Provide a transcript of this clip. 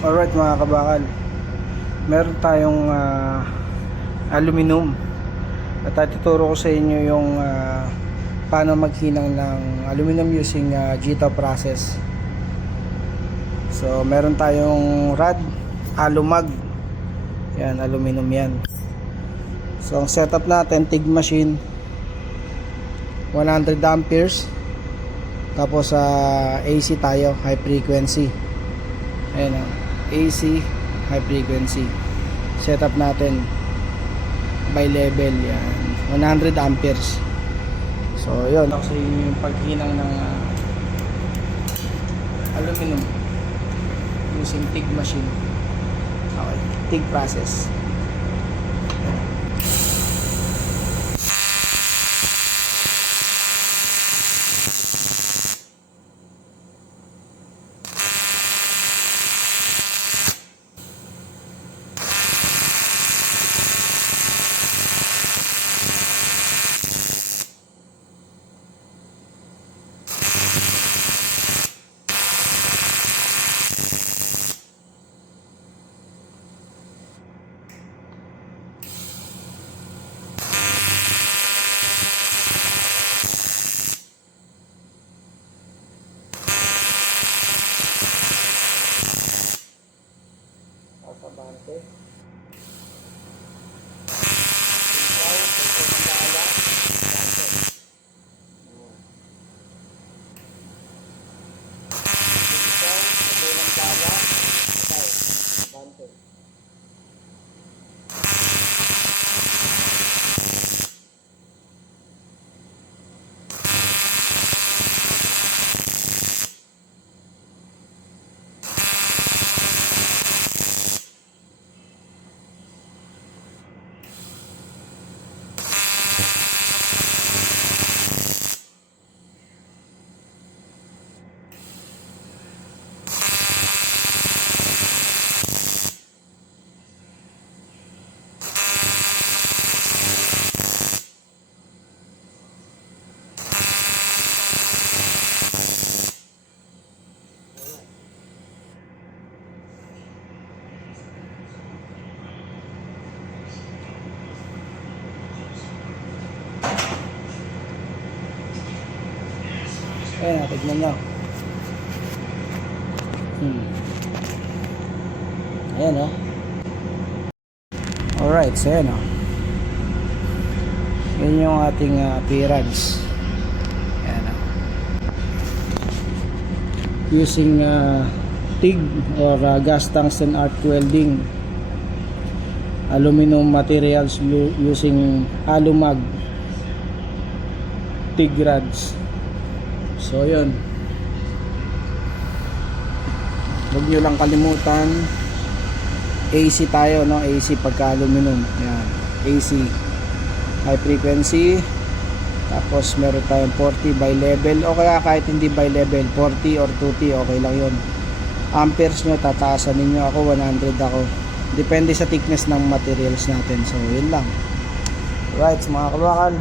Alright mga kabakal, meron tayong aluminum at tuturo ko sa inyo yung paano maghinang ng aluminum using Jita process. So meron tayong rod, alumag, yan, aluminum yan. So ang setup natin, TIG machine, 100 amperes, tapos AC tayo, high frequency. Ayan, AC high frequency setup natin by level, yan, 100 amperes. So yun, kasi yung paghinang ng aluminum using TIG machine. Okay, TIG process. Bante. Ayan, tignan nyo. Ayan o. Alright, so ayan o. Yan yung ating P-rods. Ayan o. Using TIG or gas tungsten arc welding, aluminum materials using alumag TIG rods. So yun, huwag nyo lang kalimutan, AC tayo, no? AC pagka aluminum, yan, AC high frequency. Tapos meron tayong 40 by level, o kaya kahit hindi by level, 40 or 2T, okay lang yun. Amperes nyo, tataasan ninyo. Ako 100 ako, depende sa thickness ng materials natin. So yun lang. Right, mga kabakal,